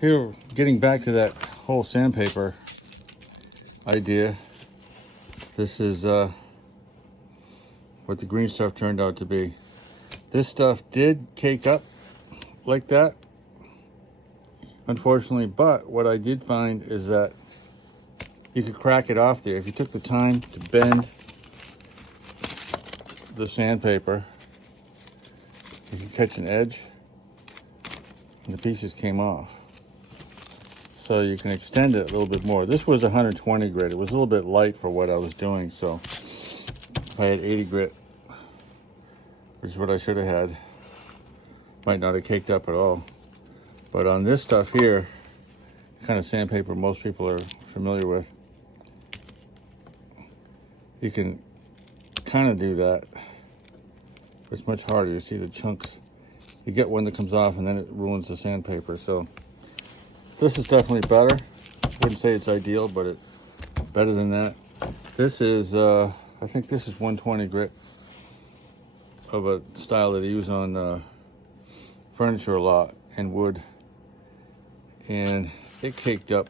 Here, getting back to that whole sandpaper idea, this is what the green stuff turned out to be. This stuff did cake up like that, unfortunately, but what I did find is that you could crack it off there. If you took the time to bend the sandpaper, you could catch an edge and the pieces came off. So you can extend it a little bit more. This was 120 grit. It was a little bit light for what I was doing. So if I had 80 grit, which is what I should have had, might not have caked up at all. But on this stuff here, kind of sandpaper most people are familiar with, you can kind of do that. It's much harder. You see the chunks. You get one that comes off and then it ruins the sandpaper. So this is definitely better. I wouldn't say it's ideal, but it's better than that. This is, I think this is 120 grit of a style that I use on furniture a lot and wood. And it caked up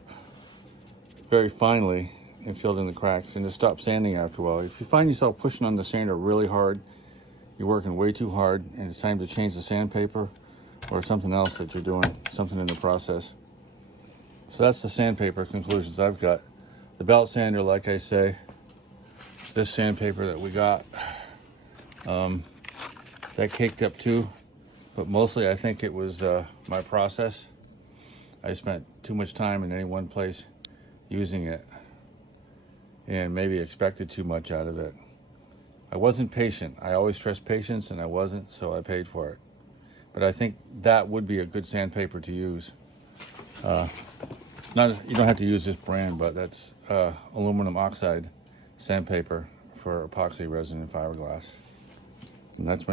very finely and filled in the cracks, and it stopped sanding after a while. If you find yourself pushing on the sander really hard, you're working way too hard, and it's time to change the sandpaper or something else that you're doing, something in the process. So that's the sandpaper conclusions I've got. The belt sander, like I say, this sandpaper that we got, that caked up too, but mostly I think it was my process. I spent too much time in any one place using it and maybe expected too much out of it. I wasn't patient. I always stress patience, and I wasn't, so I paid for it. But I think that would be a good sandpaper to use. You don't have to use this brand, but that's aluminum oxide sandpaper for epoxy resin and fiberglass. And that's my